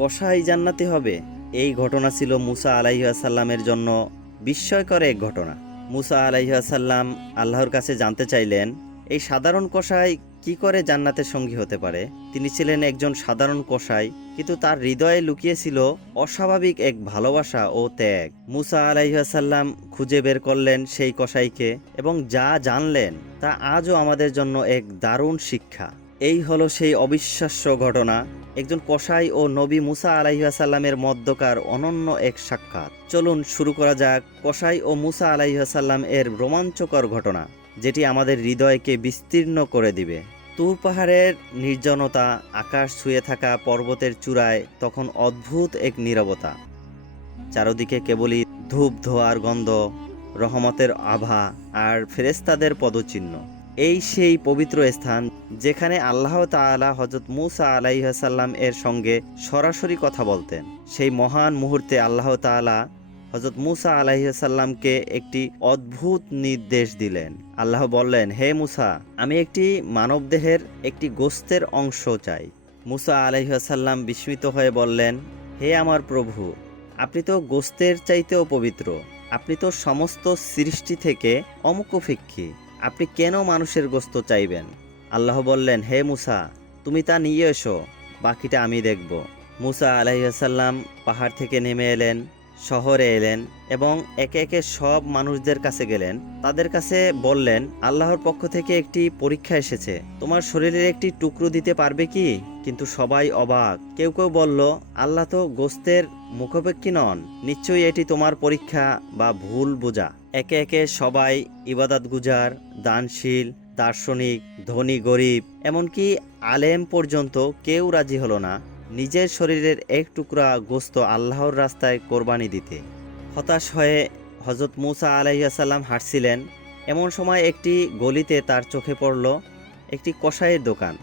কষাই জান্নাতি হবে। এই ঘটনা ছিল মুসা আলাইসাল্লামের জন্য বিস্ময়কর এক ঘটনা। মুসা আলাইসাল্লাম আল্লাহর কাছে জানতে চাইলেন, এই সাধারণ কষাই কি করে জান্নাতের সঙ্গী হতে পারে? তিনি ছিলেন একজন সাধারণ কষাই কিন্তু তার হৃদয়ে লুকিয়েছিল অস্বাভাবিক এক ভালোবাসা ও ত্যাগ। মুসা আলাইসাল্লাম খুঁজে বের করলেন সেই কষাইকে এবং যা জানলেন তা আজও আমাদের জন্য এক দারুণ শিক্ষা। এই হলো সেই অবিশ্বাস্য ঘটনা। একজন কসাই ও নবী মুসা আলাইসাল্লামের মধ্যকার অনন্য এক সাক্ষাৎ। চলুন শুরু করা যাক কসাই ও মুসা আলাইসাল্লাম এর রোমাঞ্চকর ঘটনা, যেটি আমাদের হৃদয়কে বিস্তীর্ণ করে দিবে। তুর পাহাড়ের নির্জনতা, আকাশ ছুঁয়ে থাকা পর্বতের চূড়ায় তখন অদ্ভুত এক নীরবতা। চারদিকে কেবলই ধূপ, ধোয়ার গন্ধ, রহমতের আভা আর ফেরেস্তাদের পদচিহ্ন। এই সেই পবিত্র স্থান যেখানে আল্লাহ তাআলা হজরত মুসা আলাইসাল্লাম এর সঙ্গে সরাসরি কথা বলতেন। সেই মহান মুহূর্তে আল্লাহ তাআলা হজরত মুসা আলাইসাল্লামকে একটি অদ্ভুত নির্দেশ দিলেন। আল্লাহ বললেন, হে মুসা, আমি একটি মানবদেহের একটি গোস্তের অংশ চাই। মুসা আলাইসাল্লাম বিস্মিত হয়ে বললেন, হে আমার প্রভু, আপনি তো গোস্তের চাইতেও পবিত্র। আপনি তো সমস্ত সৃষ্টি থেকে অমুকফিক্ষী আপনি কেন মানুষের গোস্ত চাইবেন? আল্লাহ বললেন, হে মুসা, তুমি তা নিয়ে এসো, বাকিটা আমি দেখব। মুসা আলাইসাল্লাম পাহাড় থেকে নেমে এলেন। শহরে এলেন এবং একে একে সব মানুষদের কাছে গেলেন। তাদের কাছে বললেন, আল্লাহর পক্ষ থেকে একটি পরীক্ষা এসেছে। তোমার শরীরের একটি টুকরো দিতে পারবে কি? কিন্তু সবাই অবাক। কেউ কেউ বলল, আল্লাহ তো গোস্তের মুখোপেক্ষী নন। নিশ্চয়ই এটি তোমার পরীক্ষা বা ভুল বোঝা। একে একে সবাই ইবাদত গুজার দানশীল, দার্শনিক, ধনী, গরিব, এমনকি আলেম পর্যন্ত কেউ রাজি হলো না। নিজের শরীরের এক টুকরা গোস্ত আল্লাহর রাস্তায় কোরবানি দিতে। হতাশ হয়ে হজরত মুসা আলাইসাল্লাম হাঁটছিলেন। এমন সময় একটি গলিতে তার চোখে পড়ল একটি কষাইয়ের দোকান।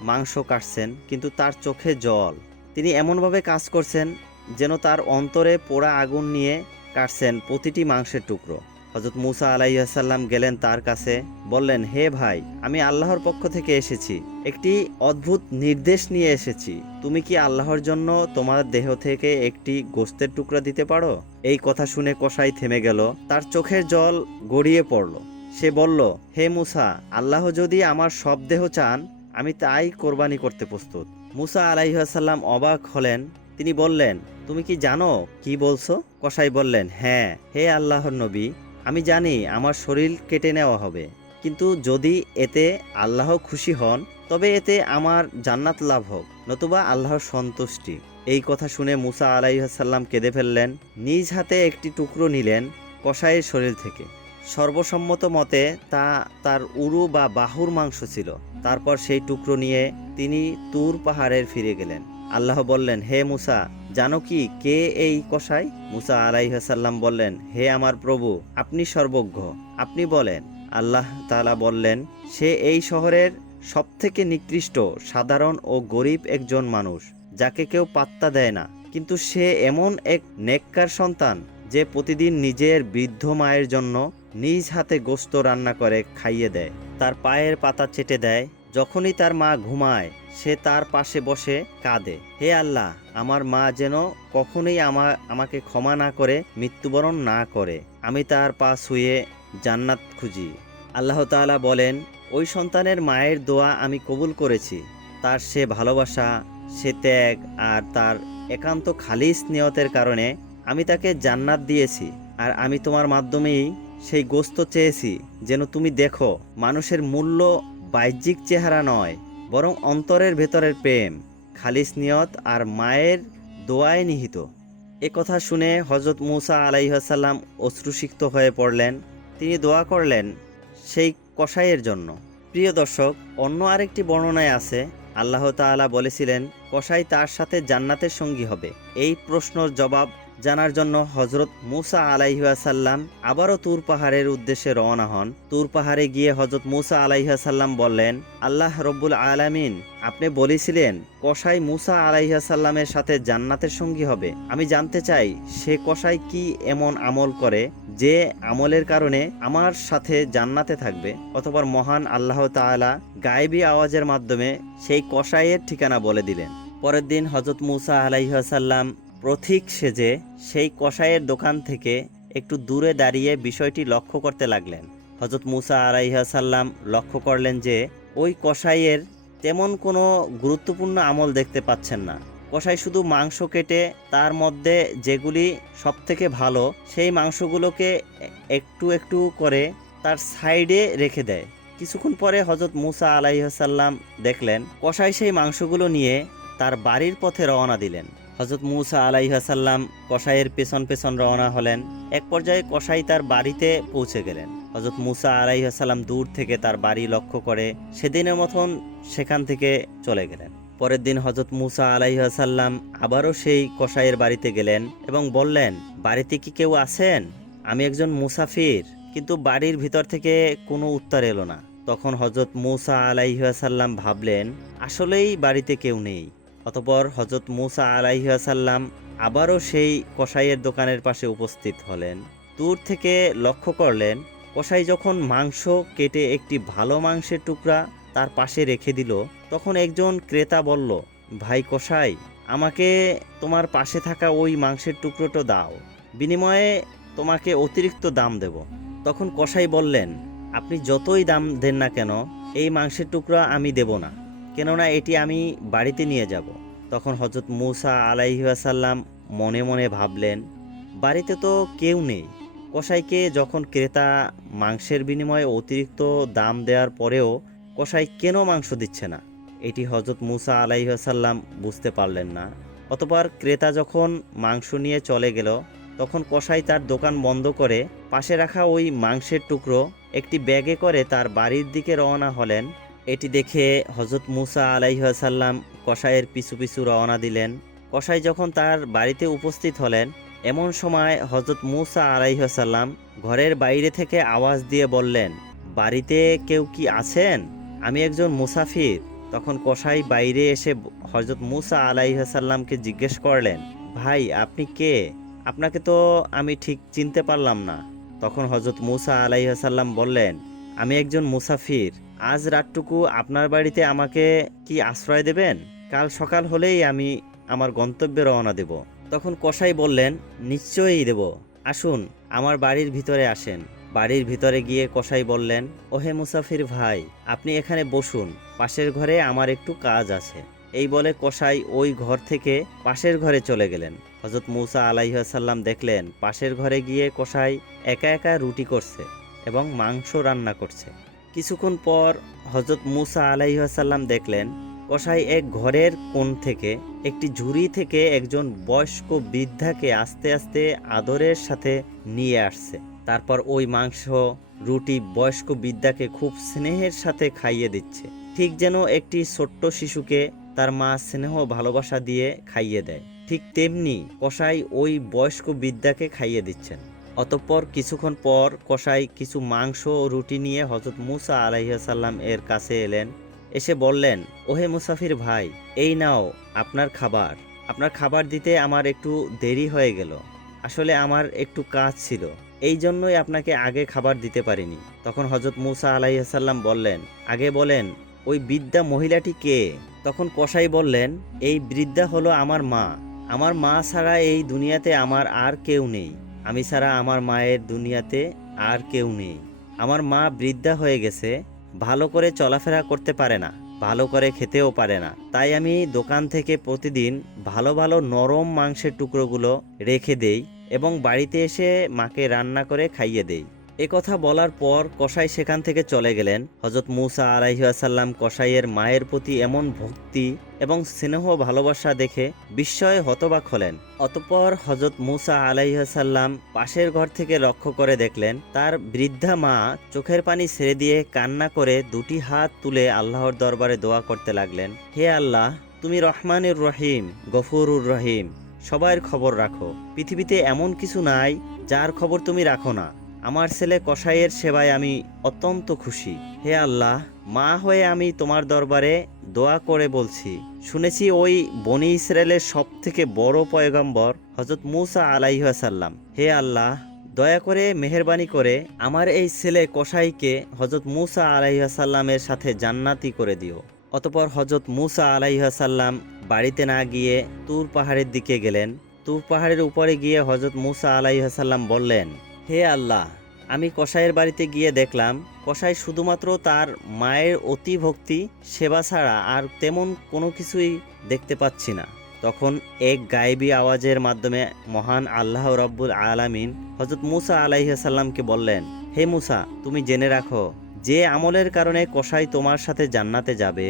মাংস কাটছেন, কিন্তু তার চোখে জল। তিনি এমনভাবে কাজ করছেন যেন তার অন্তরে পোড়া আগুন নিয়ে কাটছেন প্রতিটি মাংসের টুকরো। হজরত মুসা আলাইসাল্লাম গেলেন তার কাছে, বললেন, হে ভাই, আমি আল্লাহর পক্ষ থেকে এসেছি। একটি অদ্ভুত নির্দেশ নিয়ে এসেছি। তুমি কি আল্লাহর জন্য তোমার দেহ থেকে একটি গোস্তের টুকরা দিতে পারো? এই কথা শুনে কসাই থেমে গেল। তার চোখের জল গড়িয়ে পড়ল। সে বলল, হে মুসা, আল্লাহ যদি আমার সব দেহ চান, আমি তাই কোরবানি করতে প্রস্তুত। মুসা আলাইসাল্লাম অবাক হলেন। তিনি বললেন, তুমি কি জানো কি বলছো? কসাই বললেন হ্যাঁ হে আল্লাহর নবী আমি জানি আমার শরীর কেটে নেওয়া হবে, কিন্তু যদি এতে আল্লাহ খুশি হন, তবে এতে আমার জান্নাত লাভ হোক, নতুবা আল্লাহর সন্তুষ্টি। এই কথা শুনে মুসা আলাইসাল্লাম কেঁদে ফেললেন, নিজ হাতে একটি টুকরো নিলেন কসাইয়ের শরীর থেকে। সর্বসম্মত মতে তা তার উরু বা বাহুর মাংস ছিল। তারপর সেই টুকরো নিয়ে তিনি তুর পাহাড়ের ফিরে গেলেন। আল্লাহ বললেন, হে মুসা জানো কি, কে এই কষাই মুসা আলাইহাসাল্লাম বললেন, হে আমার প্রভু, আপনি সর্বজ্ঞ। আপনি বলেন, আল্লাহ তালা বললেন, সে এই শহরের সবথেকে নিকৃষ্ট, সাধারণ ও গরিব একজন মানুষ, যাকে কেউ পাত্তা দেয় না। কিন্তু সে এমন এক নেককার সন্তান, যে প্রতিদিন নিজের বৃদ্ধ মায়ের জন্য নিজ হাতে গোস্ত রান্না করে খাইয়ে দেয়। তার পায়ের পাতা চেটে দেয়। যখনই তার মা ঘুমায় সে তার পাশে বসে কাঁদে। হে আল্লাহ, আমার মা যেন কখনোই আমা, আমাকে ক্ষমা না করে, মৃত্যুবরণ না করে। আমি তার পা শুয়ে জান্নাত খুঁজি। আল্লাহ তাআলা বলেন, ওই সন্তানের মায়ের দোয়া আমি কবুল করেছি। তার সে ভালোবাসা, সে ত্যাগ আর তার একান্ত খালিস নিয়তের কারণে আমি তাকে জান্নাত দিয়েছি। আর আমি তোমার মাধ্যমেই সেই গোস্ত চেয়েছি, যেন তুমি দেখো, মানুষের মূল্য বাহ্যিক চেহারা নয় বরং অন্তরের ভেতরের প্রেম, খালিস নিয়ত আর মায়ের দোয়ায় নিহিত। এ কথা শুনে হজরত মুসা আলাইহাসাল্লাম অশ্রুসিক্ত হয়ে পড়লেন। তিনি দোয়া করলেন সেই কসাইয়ের জন্য। প্রিয় দর্শক, অন্য আরেকটি বর্ণনায় আছে, আল্লাহ তাআলা বলেছিলেন, কসাই তার সাথে জান্নাতের সঙ্গী হবে। এই প্রশ্নর জবাব জানার জন্য হজরত মুসা আলাইহাসাল্লাম আবারও তুর পাহাড়ের উদ্দেশ্যে রওনা হন। তুর পাহাড়ে গিয়ে হজরত মুসা আলাইহাসাল্লাম বললেন, আল্লাহ রব্বুল আলামিন, আপনি বলেছিলেন, কসাই মুসা আলাইহাসাল্লামের সাথে জান্নাতের সঙ্গী হবে। আমি জানতে চাই, সে কসাই কি এমন আমল করে যে আমলের কারণে আমার সাথে জান্নাতে থাকবে? অথবা মহান আল্লাহ তাআলা গায়েবী আওয়াজের মাধ্যমে সেই কসাইয়ের ঠিকানা বলে দিলেন। পরের দিন হজরত মুসা আলাইহাসাল্লাম প্রথিক সেজে সেই কসাইয়ের দোকান থেকে একটু দূরে দাঁড়িয়ে বিষয়টি লক্ষ্য করতে লাগলেন। হজরত মুসা আলাইহাসাল্লাম লক্ষ্য করলেন যে ওই কষাইয়ের তেমন কোনো গুরুত্বপূর্ণ আমল দেখতে পাচ্ছেন না। কষাই শুধু মাংস কেটে তার মধ্যে যেগুলি সবথেকে ভালো, সেই মাংসগুলোকে একটু একটু করে তার সাইডে রেখে দেয়। কিছুক্ষণ পরে হজরত মুসা আলাইসাল্লাম দেখলেন কষাই সেই মাংসগুলো নিয়ে তার বাড়ির পথে রওনা দিলেন। হজরত মুসা আলাইহাসাল্লাম কসাইয়ের পেছন পেছন রওনা হলেন। এক পর্যায়ে কসাই তার বাড়িতে পৌঁছে গেলেন। হজরত মুসা আলাইহাসাল্লাম দূর থেকে তার বাড়ি লক্ষ্য করে সেদিনের মতন সেখান থেকে চলে গেলেন। পরের দিন হজরত মুসা আলাইহাসাল্লাম আবারও সেই কসাইয়ের বাড়িতে গেলেন এবং বললেন, বাড়িতে কি কেউ আছেন? আমি একজন মুসাফির। কিন্তু বাড়ির ভিতর থেকে কোনো উত্তর এলো না। তখন হজরত মুসা আলাইহাসাল্লাম ভাবলেন, আসলেই বাড়িতে কেউ নেই। অতপর হজরত মুসা আলাইহাসাল্লাম আবারও সেই কসাইয়ের দোকানের পাশে উপস্থিত হলেন। দূর থেকে লক্ষ্য করলেন, কসাই যখন মাংস কেটে একটি ভালো মাংসের টুকরা তার পাশে রেখে দিল, তখন একজন ক্রেতা বলল, ভাই কসাই, আমাকে তোমার পাশে থাকা ওই মাংসের টুকরোটা দাও, বিনিময়ে তোমাকে অতিরিক্ত দাম দেব। তখন কসাই বললেন, আপনি যতই দাম দেন না কেন, এই মাংসের টুকরা আমি দেব না। কেননা এটি আমি বাড়িতে নিয়ে যাব। তখন হজরত মুসা আলাইহাসাল্লাম মনে মনে ভাবলেন, বাড়িতে তো কেউ নেই। কসাইকে যখন ক্রেতা মাংসের বিনিময়ে অতিরিক্ত দাম দেওয়ার পরেও কসাই কেন মাংস দিচ্ছে না? এটি হজরত মুসা আলাইহাসাল্লাম বুঝতে পারলেন না। অতপর ক্রেতা যখন মাংস নিয়ে চলে গেল, তখন কসাই তার দোকান বন্ধ করে পাশে রাখা ওই মাংসের টুকরো একটি ব্যাগে করে তার বাড়ির দিকে রওনা হলেন। এটি দেখে হজরত মুসা আলাইহাসাল্লাম কসাইয়ের পিছু পিছু রওনা দিলেন। কসাই যখন তার বাড়িতে উপস্থিত হলেন, এমন সময় হজরত মুসা আলাইহাসাল্লাম ঘরের বাইরে থেকে আওয়াজ দিয়ে বললেন, বাড়িতে কেউ কি আছেন? আমি একজন মুসাফির। তখন কসাই বাইরে এসে হজরত মুসা আলাইহাসাল্লামকে জিজ্ঞেস করলেন, ভাই, আপনি কে? আপনাকে তো আমি ঠিক চিনতে পারলাম না। তখন হজরত মুসা আলাইহাসাল্লাম বললেন, আমি একজন মুসাফির। আজ রাতটুকু আপনার বাড়িতে আমাকে কি আশ্রয় দেবেন? কাল সকাল হলেই আমি আমার গন্তব্যে রওনা দেব। তখন কসাই বললেন, নিশ্চয়ই দেব। আসুন, আমার বাড়ির ভিতরে আসেন। বাড়ির ভিতরে গিয়ে কসাই বললেন, ওহে মুসাফির ভাই, আপনি এখানে বসুন। পাশের ঘরে আমার একটু কাজ আছে। এই বলে কসাই ওই ঘর থেকে পাশের ঘরে চলে গেলেন। হজরত মুসা আলাইসাল্লাম দেখলেন, পাশের ঘরে গিয়ে কসাই একা একা রুটি করছে এবং মাংস রান্না করছে। কিছুক্ষণ পর হজরত মুসা আলাইসাল্লাম দেখলেন, কসাই এক ঘরের কোণ থেকে, একটি ঝুড়ি থেকে একজন বয়স্ক বৃদ্ধাকে আস্তে আস্তে আদরের সাথে নিয়ে আসছে। তারপর ওই মাংস, রুটি বয়স্ক বৃদ্ধাকে খুব স্নেহের সাথে খাইয়ে দিচ্ছে। ঠিক যেন একটি ছোট্ট শিশুকে তার মা স্নেহ ভালোবাসা দিয়ে খাইয়ে দেয়। ঠিক তেমনি কসাই ওই বয়স্ক বৃদ্ধাকে খাইয়ে দিচ্ছেন। অতঃপর কিছুক্ষণ পর কষাই কিছু মাংস ও রুটি নিয়ে হজরত মুসা আলাইসাল্লাম এর কাছে এলেন। এসে বললেন, ওহে মুসাফির ভাই, এই নাও আপনার খাবার। আপনার খাবার দিতে আমার একটু দেরি হয়ে গেল। আসলে আমার একটু কাজ ছিল। এই জন্যই আপনাকে আগে খাবার দিতে পারিনি। তখন হজরত মুসা আলাইসাল্লাম বললেন, আগে বলেন, ওই বৃদ্ধা মহিলাটি কে? তখন কসাই বললেন, এই বৃদ্ধা হলো আমার মা। আমার মা ছাড়া এই দুনিয়াতে আমার আর কেউ নেই। আমি ছাড়া আমার মায়ের দুনিয়াতে আর কেউ নেই। আমার মা বৃদ্ধা হয়ে গেছে, ভালো করে চলাফেরা করতে পারে না, ভালো করে খেতেও পারে না। তাই আমি দোকান থেকে প্রতিদিন ভালো ভালো নরম মাংসের টুকরোগুলো রেখে দেই এবং বাড়িতে এসে মাকে রান্না করে খাইয়ে দেই। কথা বলার পর কসাই সেখান থেকে চলে গেলেন। হজরত মুসা আলাইসাল্লাম কসাইয়ের মায়ের প্রতি এমন ভক্তি এবং স্নেহ ভালোবাসা দেখে বিস্ময়ে হতবাক হলেন। অতপর হজরত মুসা আলাইসাল্লাম পাশের ঘর থেকে লক্ষ্য করে দেখলেন, তার বৃদ্ধা মা চোখের পানি ছেড়ে দিয়ে কান্না করে দুটি হাত তুলে আল্লাহর দরবারে দোয়া করতে লাগলেন, হে আল্লাহ, তুমি রহমানুর রহিম, গফুরুর রহিম সবার খবর রাখো। পৃথিবীতে এমন কিছু নাই যার খবর তুমি রাখো না। আমার ছেলে কসাইয়ের সেবায় আমি অত্যন্ত খুশি। হে আল্লাহ, মা হয়ে আমি তোমার দরবারে দোয়া করে বলছি। শুনেছি ওই বনি ইসরায়েলের সব থেকে বড় পয়গম্বর হজরত মুসা আলাইহাসাল্লাম হে আল্লাহ, দয়া করে মেহরবানি করে আমার এই ছেলে কসাইকে হজরত মুসা আলাইহাসাল্লামের সাথে জান্নাতি করে দিও। অতপর হজরত মুসা আলাইহাসাল্লাম বাড়িতে না গিয়ে তুর পাহাড়ের দিকে গেলেন। তুর পাহাড়ের উপরে গিয়ে হজরত মুসা আলাইহাসাল্লাম বললেন হে আল্লাহ, আমি কসাইয়ের বাড়িতে গিয়ে দেখলাম, কসাই শুধুমাত্র তার মায়ের অতি ভক্তি সেবা ছাড়া আর তেমন কোনো কিছুই দেখতে পাচ্ছি না। তখন এক গায়েবী আওয়াজের মাধ্যমে মহান আল্লাহ রব্বুল আলামিন হজরত মুসা আলাইহাসাল্লামকে বললেন, হে মুসা, তুমি জেনে রাখো, যে আমলের কারণে কসাই তোমার সাথে জান্নাতে যাবে,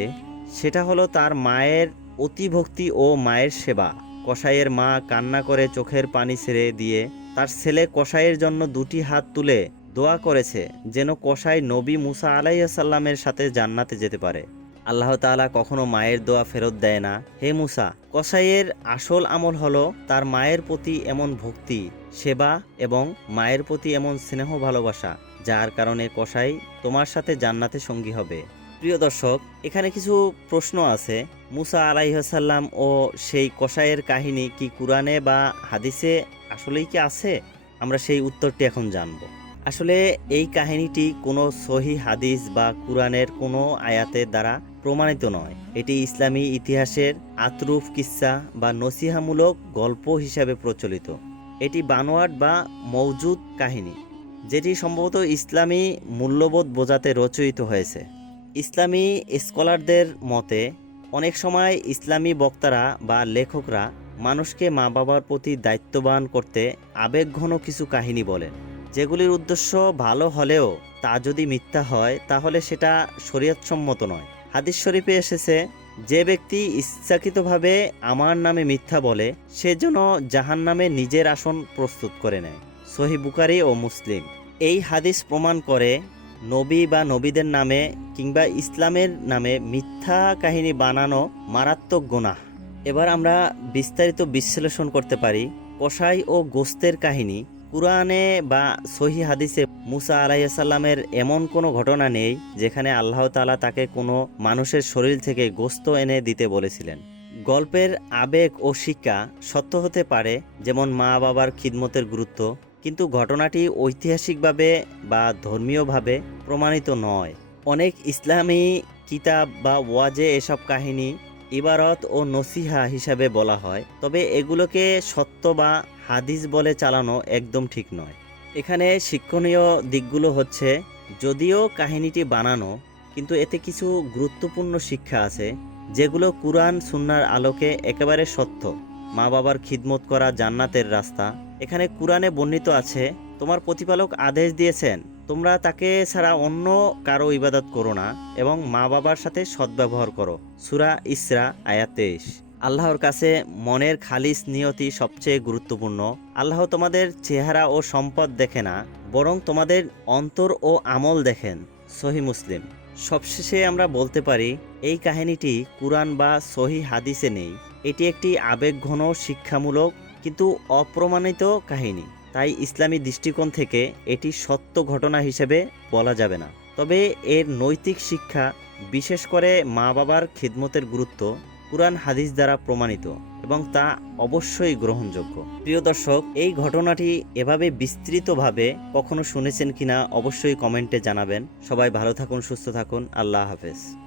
সেটা হলো তার মায়ের অতিভক্তি ও মায়ের সেবা। কসাইয়ের মা কান্না করে চোখের পানি ছেড়ে দিয়ে তার ছেলে কসাইয়ের জন্য দুটি হাত তুলে দোয়া করেছে যেন কসাই নবী মুসা আলাইসাল্লামের সাথে জান্নাতে যেতে পারে। আল্লাহ তাআলা কখনো মায়ের দোয়া ফেরত দেয় না। হে মুসা, কসাইয়ের আসল আমল হলো তার মায়ের প্রতি এমন ভক্তি, সেবা এবং মায়ের প্রতি এমন স্নেহ ভালোবাসা, যার কারণে কসাই তোমার সাথে জান্নাতে সঙ্গী হবে। প্রিয় দর্শক, এখানে কিছু প্রশ্ন আছে। মুসা আলাইহাসাল্লাম ও সেই কসাইয়ের কাহিনী কি কোরআনে বা হাদিসে আসলেই কি আছে? আমরা সেই উত্তরটি এখন জানব। আসলে এই কাহিনীটি কোনো সহি হাদিস বা কোরআনের কোনো আয়াতের দ্বারা প্রমাণিত নয়। এটি ইসলামী ইতিহাসের আতরুফ কিস্সা বা নসিহামূলক গল্প হিসাবে প্রচলিত। এটি বানোয়াট বা মৌজুদ কাহিনী, যেটি সম্ভবত ইসলামী মূল্যবোধ বোঝাতে রচয়িত হয়েছে। ইসলামী স্কলারদের মতে, অনেক সময় ইসলামী বক্তারা বা লেখকরা মানুষকে মা বাবার প্রতি দায়িত্ববান করতে আবেগঘন কিছু কাহিনী বলেন। যেগুলির উদ্দেশ্য ভালো হলেও তা যদি মিথ্যা হয়, তাহলে সেটা শরীয়তসম্মত নয়। হাদিস শরীফে এসেছে, যে ব্যক্তি ইচ্ছাকৃতভাবে আমার নামে মিথ্যা বলে, সে যেন জাহান নামে নিজের আসন প্রস্তুত করে নেয়। সহি বুকারি ও মুসলিম। এই হাদিস প্রমাণ করে নবী বা নবীদের নামে কিংবা ইসলামের নামে মিথ্যা কাহিনী বানানো মারাত্মক গুনাহ। এবার আমরা বিস্তারিত বিশ্লেষণ করতে পারি কসাই ও গোস্তের কাহিনী। কুরআনে বা সহি হাদিসে মুসা আলাইসাল্লামের এমন কোনো ঘটনা নেই যেখানে আল্লাহ তাআলা তাকে কোনো মানুষের শরীর থেকে গোস্ত এনে দিতে বলেছিলেন। গল্পের আবেগ ও শিক্ষা সত্য হতে পারে যেমন মা বাবার খিদমতের গুরুত্ব কিন্তু ঘটনাটি ঐতিহাসিকভাবে বা ধর্মীয়ভাবে প্রমাণিত নয়। অনেক ইসলামী কিতাব বা ওয়াজে এসব কাহিনী ইবারত ও নসিহা হিসাবে বলা হয়, তবে এগুলোকে সত্য বা হাদিস বলে চালানো একদম ঠিক নয়। এখানে শিক্ষণীয় দিকগুলো হচ্ছে, যদিও কাহিনীটি বানানো, কিন্তু এতে কিছু গুরুত্বপূর্ণ শিক্ষা আছে, যেগুলো কুরআন সুন্নার আলোকে একেবারে সত্য। মা বাবার খিদমত করা জান্নাতের রাস্তা এখানে কুরআনে বর্ণিত আছে, তোমার প্রতিপালক আদেশ দিয়েছেন, তোমরা তাকে ছাড়া অন্য কারও ইবাদত করো না এবং মা বাবার সাথে সদ্ব্যবহার করো। সুরা ইসরা, আয়াত তেইশ। আল্লাহর কাছে মনের খালিস নিয়তি সবচেয়ে গুরুত্বপূর্ণ। আল্লাহ তোমাদের চেহারা ও সম্পদ দেখে না, বরং তোমাদের অন্তর ও আমল দেখেন, সহি মুসলিম। সবশেষে আমরা বলতে পারি, এই কাহিনীটি কুরআন বা সহি হাদিসে নেই। এটি একটি আবেগঘন, শিক্ষামূলক কিন্তু অপ্রমাণিত কাহিনী। তাই ইসলামী দৃষ্টিকোণ থেকে এটি সত্য ঘটনা হিসেবে বলা যাবে না। তবে এর নৈতিক শিক্ষা, বিশেষ করে মা বাবার খিদমতের গুরুত্ব, কুরআন হাদিস দ্বারা প্রমাণিত এবং তা অবশ্যই গ্রহণযোগ্য। প্রিয় দর্শক, এই ঘটনাটি এভাবে বিস্তৃতভাবে কখনো শুনেছেন কিনা অবশ্যই কমেন্টে জানাবেন। সবাই ভালো থাকুন, সুস্থ থাকুন। আল্লাহ হাফেজ।